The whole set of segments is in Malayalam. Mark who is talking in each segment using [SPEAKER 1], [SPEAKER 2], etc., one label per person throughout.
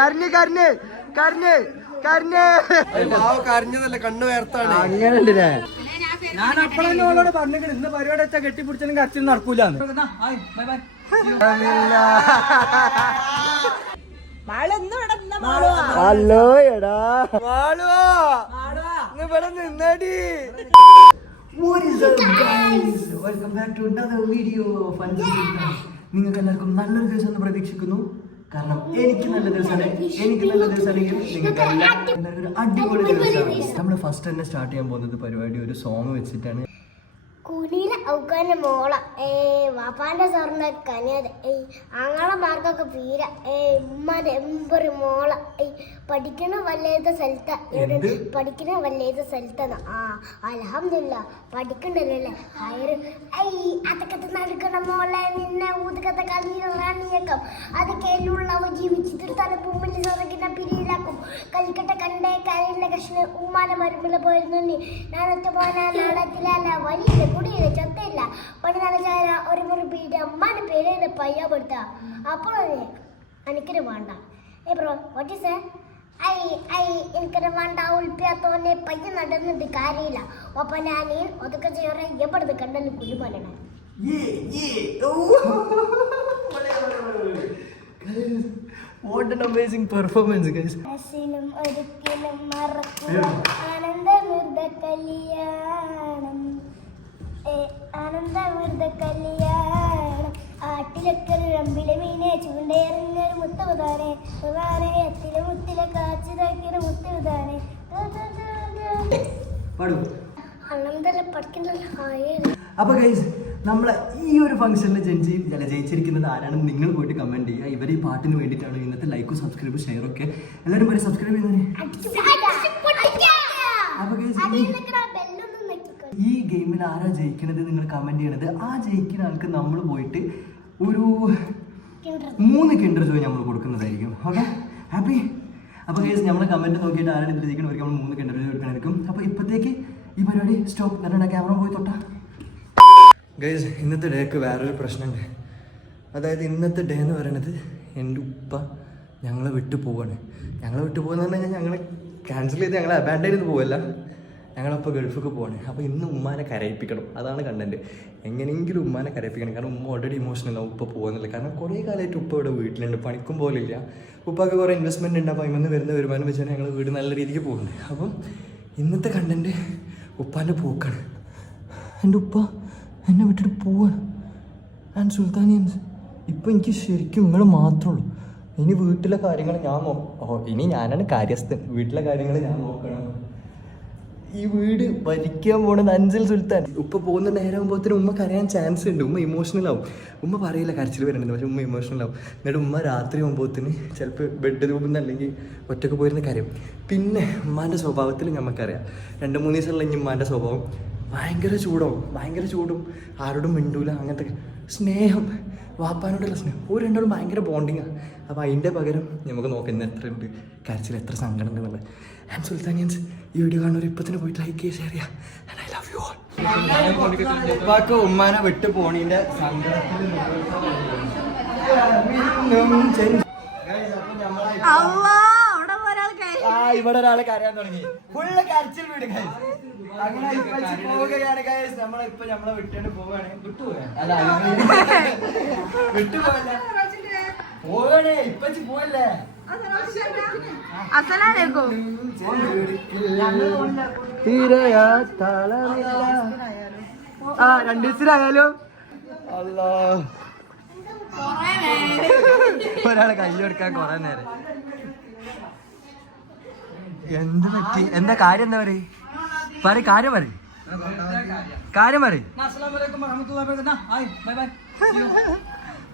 [SPEAKER 1] കരഞ്ഞ് കരഞ്ഞ് കരഞ്ഞ് കരഞ്ഞ്.
[SPEAKER 2] കരഞ്ഞതല്ല കണ്ണു വേർത്താണ്.
[SPEAKER 1] അങ്ങനെ
[SPEAKER 3] ഞാൻ അപ്പോഴെന്നെ അവളോട് പറഞ്ഞിട്ട് ഇന്ന് പരിപാടി വെച്ചാൽ കെട്ടിപ്പിടിച്ചാലും കരച്ചിൽ നടക്കൂല
[SPEAKER 1] ഹലോ എടാ ഇവിടെ നിന്നടി.
[SPEAKER 4] Welcome back to another video നിങ്ങൾക്ക് എല്ലാവർക്കും നല്ലൊരു ദിവസം എന്ന് പ്രതീക്ഷിക്കുന്നു. കാരണം എനിക്ക് നല്ല ദിവസമാണ്. എനിക്ക് നല്ല ദിവസമാണെങ്കിൽ നിങ്ങൾക്ക് എല്ലാവർക്കും ഒരു അടിപൊളി ദിവസമാണ്. നമ്മൾ ഫസ്റ്റ് തന്നെ സ്റ്റാർട്ട് ചെയ്യാൻ പോകുന്നത് പരിപാടി ഒരു സോങ് വെച്ചിട്ടാണ്.
[SPEAKER 5] കുലീല ഔക്കാന്റെ മോള. ഏ വാപ്പാന്റെ സ്വർണ കനിയത ഏയ് ആങ്ങളെ മാർക്കൊക്കെ പീര ഏ ഉമ്മാന്റെ എമ്പൊരു മോള. ഏയ് പഠിക്കണ വല്ലേത സ്ഥലത്ത. പഠിക്കണ വല്ലേത സ്ഥലത്താണ്. ആ അലഹമില്ല പഠിക്കണ്ടല്ലേ ഹയർ ഏയ് അതൊക്കെ നടക്കണ മോളെ. നിന്നെ ഊതുകത്തെ കളിയിറാണിയേക്കാം അതൊക്കെ എല്ലുള്ളവ ജീവിച്ചിട്ട് തലപ്പൂമ്പിൽ സ്വർഗിനെ പിരിയിലാക്കും. കളിക്കട്ടെ കണ്ടേ കരയിലെ കഷ്ണ ഉമ്മാനെ മരുമ്പിൽ പോയിരുന്നു ഞാനൊറ്റ പോന നാടത്തിലല്ല വലിയ കുടിയില്ല ചത്തയില്ല പണ്ട് നനച്ചാര ഒരു മുറി പീടി അമ്മാന്റെ പേര് പയ്യ പെടുത്ത അപ്പോൾ എനിക്കൊരു വേണ്ട. ഏ ബ്രോ വാട്ട് ഐ ഐ എനിക്കൊരു വേണ്ട. ഉൾപ്പിയാത്തോനെ പയ്യ നടന്നിട്ട് കാര്യമില്ല. അപ്പൊ ഞാൻ ഒതൊക്കെ ചെയ്യാറേ എപ്പെടുത്ത് കണ്ടല്ലോ കുഴിമലണ
[SPEAKER 4] വാട്ട് amazing performance guys.
[SPEAKER 5] മനസ്സിനും ഒരിക്കലും മറക്കും ആനന്ദമൃത കല്യാണം ഏ, ആനന്ദമൃത കല്യാണം. ആട്ടിലൊക്കെ റമ്പിലെ മീനെ ചൂണ്ടയെറിഞ്ഞൊരു മുത്തമുതാനെ ഉദാനെ എത്തിലെ മുത്തിലെ കാച്ചിതാക്കിയൊരു ഹായേ
[SPEAKER 4] അപ്പൊ ഗൈസ് നമ്മളെ ഈ ഒരു ഫംഗ്ഷനിൽ ജനിച്ച് അല്ല ജയിച്ചിരിക്കുന്നത് ആരാണെന്ന് നിങ്ങൾ പോയിട്ട് കമന്റ് ചെയ്യുക. ഇവർ ഈ പാട്ടിന് വേണ്ടിയിട്ടാണ് ഇന്നത്തെ ലൈക്കും സബ്സ്ക്രൈബും ഷെയറും ഒക്കെ. എല്ലാവരും പോയി സബ്സ്ക്രൈബ് ചെയ്യുന്നത് അപ്പൊ guys, ഈ-
[SPEAKER 5] ബെല്ലൊന്നും നെക്കിക്കോ
[SPEAKER 4] ഈ ഗെയിമിൽ ആരാ ജയിക്കണത് നിങ്ങൾ കമന്റ് ചെയ്യണത്? ആ ജയിക്കുന്ന ആൾക്ക് നമ്മൾ പോയിട്ട് ഒരു മൂന്ന് കിൻഡർ ജോയ് നമ്മൾ കൊടുക്കുന്നതായിരിക്കും. ഓക്കെ ഹാപ്പി അപ്പോൾ കേസ് നമ്മൾ കമന്റ് നോക്കിയിട്ട് ആരാണ് ഇതിൽ ജയിക്കണവർക്ക് നമ്മൾ മൂന്ന് കിൻഡർ ജോയ് കൊടുക്കണമായിരിക്കും അപ്പോൾ ഇപ്പോഴത്തേക്ക് ഈ പരിപാടി സ്റ്റോപ്പ് എന്നിട്ട് ക്യാമറ പോയി തൊട്ടാ. ഗൈസ് ഇന്നത്തെ ഡേക്ക് വേറൊരു പ്രശ്നമുണ്ട് അതായത് ഇന്നത്തെ ഡേ എന്ന് പറയുന്നത് എന്റെ ഉപ്പ ഞങ്ങളെ വിട്ടു പോവാണ്. ഞങ്ങളെ വിട്ടു പോകുന്ന പറഞ്ഞു കഴിഞ്ഞാൽ ഞങ്ങളെ ക്യാൻസൽ ചെയ്ത് ഞങ്ങളെ അബാൻഡൻ ചെയ്ത് പോവല്ല. ഞങ്ങളപ്പോൾ ഗൾഫിലേക്ക് പോവാണ്. അപ്പോൾ ഇന്ന് ഉമ്മാനെ കരയിപ്പിക്കണം. അതാണ് കണ്ടന്റ് എങ്ങനെയെങ്കിലും ഉമ്മാനെ കരയിപ്പിക്കണം. കാരണം ഉമ്മ ഓൾറെഡി ഇമോഷണൽ ആവും ഉപ്പ പോകുന്നില്ല കാരണം കുറേ കാലമായിട്ട് ഉപ്പ ഇവിടെ വീട്ടിലുണ്ട്. പണിക്കും പോലില്ല ഉപ്പാക്ക് കുറേ ഇൻവെസ്റ്റ്മെന്റ് ഉണ്ട്. അപ്പോൾ അതിൽ വരുന്ന വരുമാനം വെച്ചാൽ ഞങ്ങൾ വീട് നല്ല രീതിക്ക് പോകുന്നുണ്ട് അപ്പം ഇന്നത്തെ കണ്ടന്റ് ഉപ്പാന്റെ പോക്കാണ്. എന്റെ ഉപ്പ എന്നെ വിട്ടിട്ട് പോവാണ്. ആൻഡ് സുൽത്താനിയൻസ് ഇപ്പം എനിക്ക് ശരിക്കും നിങ്ങൾ മാത്രമേ ഉള്ളൂ. ഇനി വീട്ടിലെ കാര്യങ്ങൾ ഞാൻ നോ ഇനി ഞാനാണ് കാര്യസ്ഥൻ. വീട്ടിലെ കാര്യങ്ങൾ ഞാൻ നോക്കണം. ഈ വീട് ഭരിക്കാൻ പോണത് അഞ്ചൽ സുൽത്താൻ. ഉപ്പ പോകുന്ന നേരം നേരമാകുമ്പോഴത്തേനും ഉമ്മ കരയാൻ ചാൻസ് ഉണ്ട്. ഉമ്മ ഇമോഷണൽ ആവും. ഉമ്മ പറയില്ല കരച്ചിൽ വരുന്നുണ്ട് പക്ഷെ ഉമ്മ ഇമോഷണൽ ആവും. എന്നിട്ട് ഉമ്മ രാത്രി ആകുമ്പോഴത്തിന് ചിലപ്പോൾ ബെഡ് റൂമിൽ അല്ലെങ്കിൽ ഒറ്റയ്ക്ക് പോയിരുന്ന കാര്യം. പിന്നെ ഉമ്മാന്റെ സ്വഭാവത്തിൽ നമുക്കറിയാം രണ്ട് മൂന്ന് ദിവസമുള്ള ഇനി ഉമ്മാന്റെ സ്വഭാവം ഭയങ്കര ചൂടാവും. ഭയങ്കര ചൂടും. ആരോടും മിണ്ടൂല. അങ്ങനത്തെ സ്നേഹം വാപ്പാനോടുള്ള സ്നേഹം. ഒരു രണ്ടാളും ഭയങ്കര ബോണ്ടിങ്ങാണ് അപ്പോൾ അതിന്റെ പകരം നമുക്ക് നോക്കാം ഇന്ന് എത്ര ഉണ്ട് കരച്ചിൽ എത്ര സങ്കടം ഉണ്ടെന്നുള്ളത് ആൻഡ് സുൽത്താനിയൻസ് ഈ വീഡിയോ കാണുന്നവർ ഇപ്പം തന്നെ പോയിട്ട് ലൈക്ക് ചെയ്യുക ഷെയർ ചെയ്യുക. ഐ ലവ് യു ഓൾ
[SPEAKER 1] ഉപ്പാക്ക് ഉമ്മാനെ വിട്ട് പോണീന്റെ സങ്കടത്തിൽ ആ ഇവിടെ ഒരാൾ കരയാൻ തുടങ്ങി. ഫുള്ള് കരച്ചിൽ വീട്. അങ്ങനെ പോവുകയാണ് ഗൈസ് നമ്മളിപ്പോ നമ്മളെ വിട്ടുകൊണ്ട് പോവാണ്. വിട്ടുപോയാ? അല്ല വിട്ടുപോയല്ല? പോവണേ. ഇപ്പൊ ഇച്ചി പോവല്ലേ? തീരയാ താളമില്ല. ആ രണ്ടു ദിവസത്തിലായാലും? അല്ലാ ഒരാളെ കൈ കൊടുക്കാൻ കൊറേ നേരം. എന്ത് പറ്റി? എന്താ കാര്യം എന്താ പറയ? പറ കാര്യം പറയും. കാര്യം പറയും.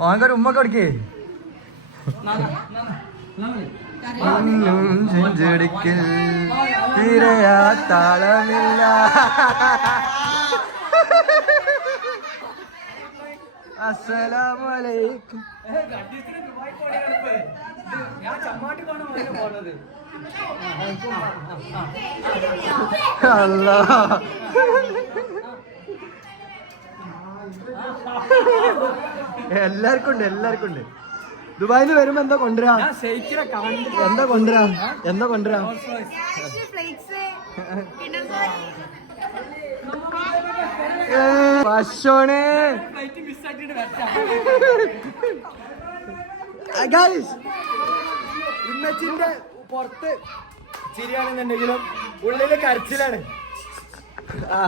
[SPEAKER 1] ഓനക്കൊരു ഉമ്മ കൊടുക്കേ. തീരയാ താളമില്ല അസ്സലാമലൈക്കും അല്ലാ. എല്ലാവർക്കും ഉണ്ട് എല്ലാവർക്കും ഉണ്ട്.
[SPEAKER 4] ദുബായിൽ വരുമ്പോ എന്താ കൊണ്ടുവരാ? എന്താ കൊണ്ടുവരാ? എന്താ കൊണ്ടുവരാ?
[SPEAKER 1] വരച്ചാ
[SPEAKER 4] ഗൈസ് ഇമ്മച്ചിന്റെ പുറത്ത് ചിരിയാണെന്നുണ്ടെങ്കിലും ഉള്ളിൽ കരച്ചിലാണ്. ആ.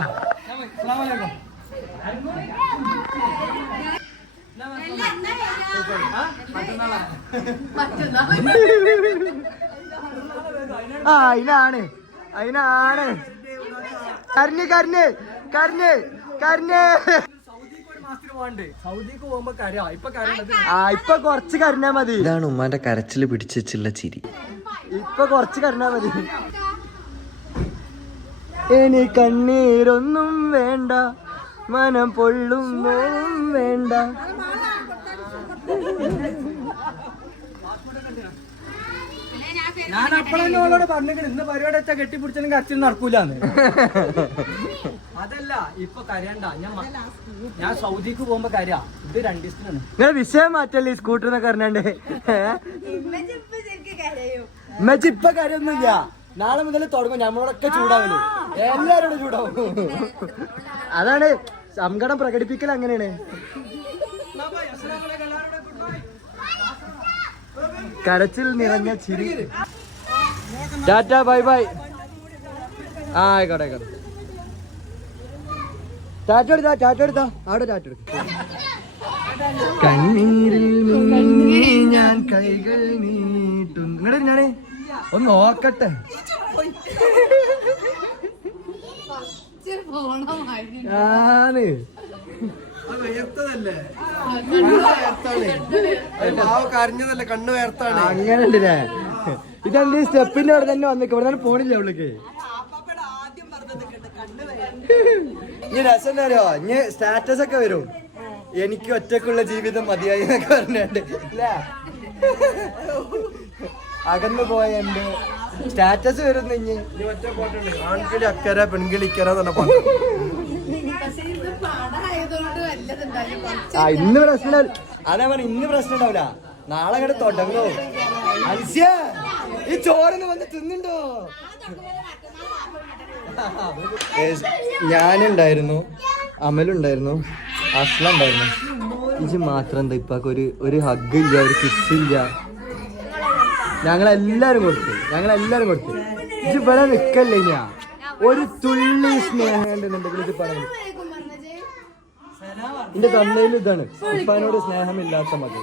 [SPEAKER 4] അതിനാണ് അതിനാണ് കരഞ്ഞ് കരഞ്ഞ് കരഞ്ഞ് കരഞ്ഞ്. ആ ഇപ്പൊ കൊറച്ച് കരഞ്ഞാ മതി.
[SPEAKER 2] ഇതാണ് ഉമ്മാന്റെ കരച്ചിൽ പിടിച്ചുള്ള ചിരി.
[SPEAKER 4] ഇപ്പൊ കൊറച്ച് കരഞ്ഞാ മതി. എനി കണ്ണീരൊന്നും വേണ്ട മനം പൊള്ളും വേണ്ട.
[SPEAKER 1] ഞാൻ അപ്പോഴെന്നെ ഓളോട് പറഞ്ഞിട്ട് ഇന്ന് പരിപാടി വെച്ചാൽ കെട്ടിപ്പിടിച്ചാലും കരച്ചിൽ നടക്കൂലെന്ന്. അതല്ല ഇപ്പൊ കരയണ്ട. ഞാൻ ഞാൻ സൗദിക്ക് പോകുമ്പോ കരയാ ഇത് രണ്ടു ദിവസത്തിനാണ്
[SPEAKER 4] നിങ്ങൾ വിഷയം മാറ്റല്ലേ ഈ സ്കൂട്ടർ എന്നൊക്കെ പറഞ്ഞാണ്ട് ഉമ്മച്ചി ഇപ്പൊ കാര്യമൊന്നുമില്ല നാളെ മുതൽ തുടങ്ങും. നമ്മളോടൊക്കെ ചൂടാവൽ. എല്ലാരോടും ചൂടാവും. അതാണ് സങ്കടം പ്രകടിപ്പിക്കൽ അങ്ങനെയാണ്. കരച്ചിൽ നിറഞ്ഞ ചിരി. Tata bye bye. ആ ആയിക്കോട്ടെ ആയിക്കോട്ടെ. ടാറ്റ എടുത്താ ടാറ്റ എടുത്താ. അവിടെ ടാറ്റ എടുക്ക. കണ്ണീരിൽ മുങ്ങി ഞാൻ കൈകൾ നീട്ടും. ഇങ്ങടെ ഞാനേ. ഒന്ന് നോക്കട്ടെ.
[SPEAKER 2] ഞാൻ. കരഞ്ഞതല്ലേ കണ്ണു വേർത്താണ്
[SPEAKER 4] അങ്ങനെ ഉണ്ടല്ലേ ഇതെന്ത് സ്റ്റെപ്പിന്റെ അവിടെ തന്നെ വന്നേക്ക്. ഇവിടെ തന്നെ പോണില്ല അവൾക്ക്. ഇനി രസം എന്താ ഇനി സ്റ്റാറ്റസ് ഒക്കെ വരും. എനിക്ക് ഒറ്റക്കുള്ള ജീവിതം മതിയായി എന്നൊക്കെ പറഞ്ഞിട്ടുണ്ട് അല്ലേ അകന്നു പോയ എന്റെ സ്റ്റാറ്റസ് വരുന്നു ഇനി.
[SPEAKER 2] ആൺകിളി അക്കര പെൺകിളി ഇക്കര തന്നെ
[SPEAKER 4] ആ ഇന്ന് പ്രശ്നം അതാ പറഞ്ഞ ഇന്ന് പ്രശ്നം ഉണ്ടാവില്ല നാളെ അങ്ങോട്ട് തുടങ്ങോ. അൻസ്യ ഈ ചോറിന് വന്ന് തിന്നുണ്ടോ? ഞാനുണ്ടായിരുന്നു അമലുണ്ടായിരുന്നു അസ്ല ഉണ്ടായിരുന്നു ഇത് മാത്രം എന്താ ഇപ്പൊ ഒരു ഒരു ഹഗ് ഇല്ല ഒരു കിസ് ഇല്ല. ഞങ്ങളെല്ലാരും കൊടുത്തു ഞങ്ങളെല്ലാരും കൊടുത്തു. ഇത് ഇവിടെ നിക്കല്ലേ ഞാൻ ഒരു തുള്ളി സ്നേഹം ഉണ്ടെന്നുണ്ടെങ്കിൽ ഇത് പറഞ്ഞു എന്റെ തന്നയിൽ ഇതാണ്. ഉപ്പാനോട് സ്നേഹമില്ലാത്ത മതി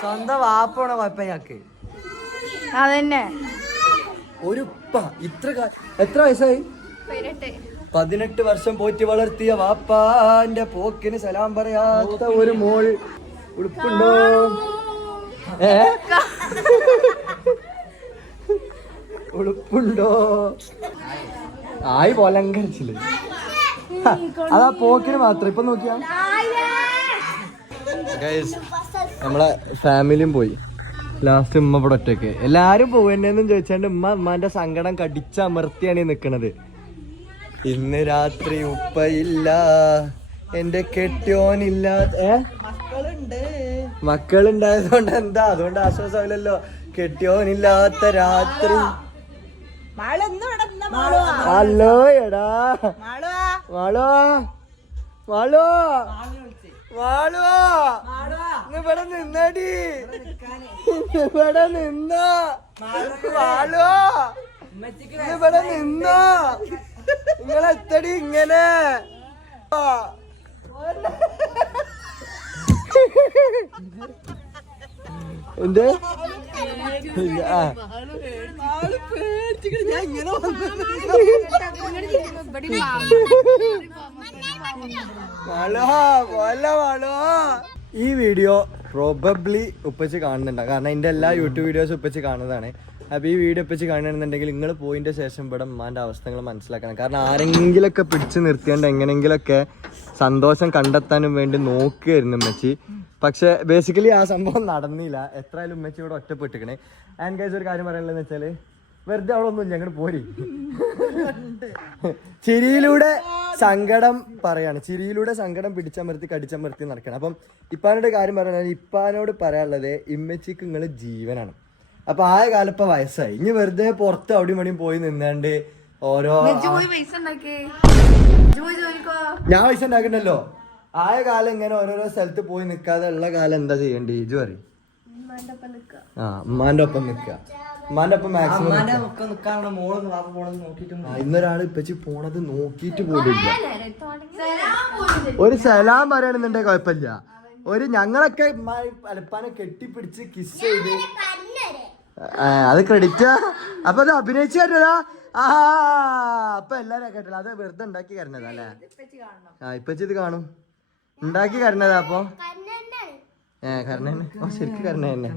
[SPEAKER 4] സ്വന്തം വാപ്പാണ് കുഴപ്പം ഞങ്ങക്ക്
[SPEAKER 6] അതന്നെ.
[SPEAKER 4] ഒരു ഉപ്പ ഇത്ര എത്ര വയസ്സായി? പതിനെട്ട്. വർഷം പോറ്റി വളർത്തിയ വാപ്പാന്റെ പോക്കിന് സലാം പറയാത്ത ഒരു മോൾ ഉടുപ്പുണ്ടോ? ഏ? ഉടുപ്പുണ്ടോ? ആയി പോലങ്കരിച്ചില്ലേ അതാ പോക്കിന് മാത്രം. ഇപ്പൊ നോക്കിയാ? നമ്മളെ ഫാമിലിയും പോയി. ലാസ്റ്റ് ഉമ്മ ഇവിടെ ഒറ്റയ്ക്ക്. എല്ലാരും പോവണ്ടെന്നും ചോദിച്ചാണ്ട് ഉമ്മ ഉമ്മാന്റെ സങ്കടം കടിച്ചമർത്തിയാണ് ഈ നിക്കണത്. ഇന്ന് രാത്രി ഉപ്പയില്ല എന്റെ കെട്ടിയോനില്ല. ഏ? മക്കളുണ്ടായതുകൊണ്ട് എന്താ? അതുകൊണ്ട് ആശ്വാസമില്ലല്ലോ കെട്ടിയോനില്ലാത്ത രാത്രി. ഹലോ എടാ. മാളോ മാളോ. ഇന്ന് ഇവിടെ നിന്നടി. ഇവിടെ നിന്ന. ഇന്ന് ഇവിടെ നിന്നോ. നിങ്ങളെത്തടി ഇങ്ങനെ. ആ. എന്ത്? ആ. ഈ വീഡിയോ പ്രോബബ്ലി ഉപ്പച്ച് കാണുന്നുണ്ടാവും. കാരണം എന്റെ എല്ലാ യൂട്യൂബ് വീഡിയോസ് ഉപ്പച്ച് കാണുന്നതാണ്. അപ്പോൾ ഈ വീഡിയോ വെച്ച് കാണണമെന്നുണ്ടെങ്കിൽ നിങ്ങൾ പോയിന്റെ ശേഷം ഇവിടെ ഉമ്മാന്റെ അവസ്ഥകൾ മനസ്സിലാക്കണം. കാരണം ആരെങ്കിലൊക്കെ പിടിച്ചു നിർത്തിയാണ്ട് എങ്ങനെങ്കിലൊക്കെ സന്തോഷം കണ്ടെത്താനും വേണ്ടി നോക്കുകയായിരുന്നു ഉമ്മച്ചി. പക്ഷെ ബേസിക്കലി ആ സംഭവം നടന്നില്ല. എത്രയായാലും ഉമ്മച്ചി ഇവിടെ ഒറ്റപ്പെട്ടിക്കണേ ആൻഡ് ഗൈസ് ഒരു കാര്യം പറയാനുള്ളതെന്ന് വെച്ചാൽ വെറുതെ അവളൊന്നും ഇല്ല അങ്ങോട്ട് പോരി. ചിരിയിലൂടെ സങ്കടം പറയാണ്. ചിരിയിലൂടെ സങ്കടം പിടിച്ചമർത്തി കടിച്ചമർത്തി നടക്കണം. അപ്പം ഇപ്പാനോട് കാര്യം പറഞ്ഞാൽ ഇപ്പാനോട് പറയാനുള്ളത് ഇമ്മച്ചിക്ക് നിങ്ങൾ ജീവനാണ്. അപ്പൊ ആ കാലം ഇപ്പൊ വയസ്സായി. ഇനി വെറുതെ പുറത്ത് അവിടെയും മണിയും പോയി നിന്നാണ്ട് ഓരോ ഞാൻ പൈസ ഉണ്ടാക്കണ്ടല്ലോ. ആയ കാലം ഇങ്ങനെ ഓരോരോ സ്ഥലത്ത് പോയി നിക്കാതെ ഉള്ള കാലം എന്താ ചെയ്യണ്ടേ? ഇജു പറയും. ആ ഉമ്മാന്റെ ഒപ്പം നിക്ക. ഉമ്മാന്റെ ഒപ്പം മാക്സിമം ഇന്നൊരാൾ ഇപ്പച്ചി പോണത് നോക്കിയിട്ട് പോലില്ല ഒരു സലാം പറയണെന്നുണ്ടെങ്കിൽ കുഴപ്പമില്ല. ഒരു ഞങ്ങളൊക്കെ അലപ്പാനെ കെട്ടിപ്പിടിച്ച് കിസ് ചെയ്ത് അത് ക്രെഡിറ്റ് അപ്പൊ അത് അഭിനയിച്ചു കരുന്നതാ ആ അപ്പൊ എല്ലാരും കേട്ടില്ല. അത് വെറുതെ ഉണ്ടാക്കി കരുന്നതാ അല്ലേ? ആ ഇപ്പച്ചി ഇത് കാണും. ഉണ്ടാക്കി കരുന്നതാ അപ്പൊ? ഏ കരണ ഓ ശരിക്കും കരണ തന്നെ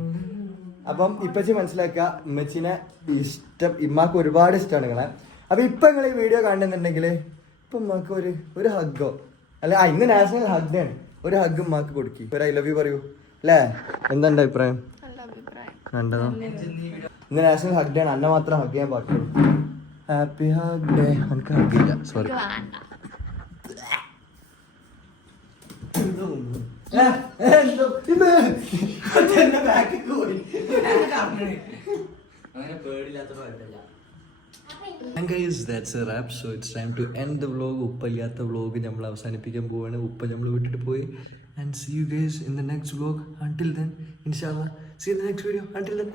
[SPEAKER 4] അപ്പം ഇപ്പച്ചി മനസ്സിലാക്കുക ഉമ്മച്ചിനെ ഇഷ്ടം ഇമ്മാക്ക് ഒരുപാട് ഇഷ്ടമാണ് നിങ്ങളെ. അപ്പൊ ഇപ്പൊ നിങ്ങൾ ഈ വീഡിയോ കാണുന്നുണ്ടെങ്കിൽ ഇപ്പൊ ഉമ്മാക്ക് ഒരു ഒരു ഹഗ്ഗോ അല്ലെ ആ ഇന്ന് നാഷണൽ ഹഗ് ആണ്. ഒരു ഹഗ് ഉമ്മാക്ക് കൊടുക്കി. ഒരു ഐ ലവ് യു പറയൂ. അല്ലേ? എന്താ അഭിപ്രായം? കണ്ടതോ. ഇന്ന് നാഷണൽ ഹഗ് ഡേ ആണ്. അന്ന മാത്രം ഹഗ് ചെയ്യാൻ പാട്ടുള്ളൂ ഹാപ്പി ഹഗ് ഡേ എനിക്ക് ഹഗ് ഇല്ല. സോറി
[SPEAKER 7] അങ്ങനെ പേടില്ലാത്ത കുഴപ്പമില്ല
[SPEAKER 4] That's a wrap. So it's time to end the vlog. ഉപ്പല്ലാത്ത വ്ലോഗ് നമ്മൾ അവസാനിപ്പിക്കാൻ പോവാണ്. ഉപ്പ നമ്മൾ വിട്ടിട്ട് പോയി. And see you guys in the next vlog until then ഇൻഷാല്ല see the next video until then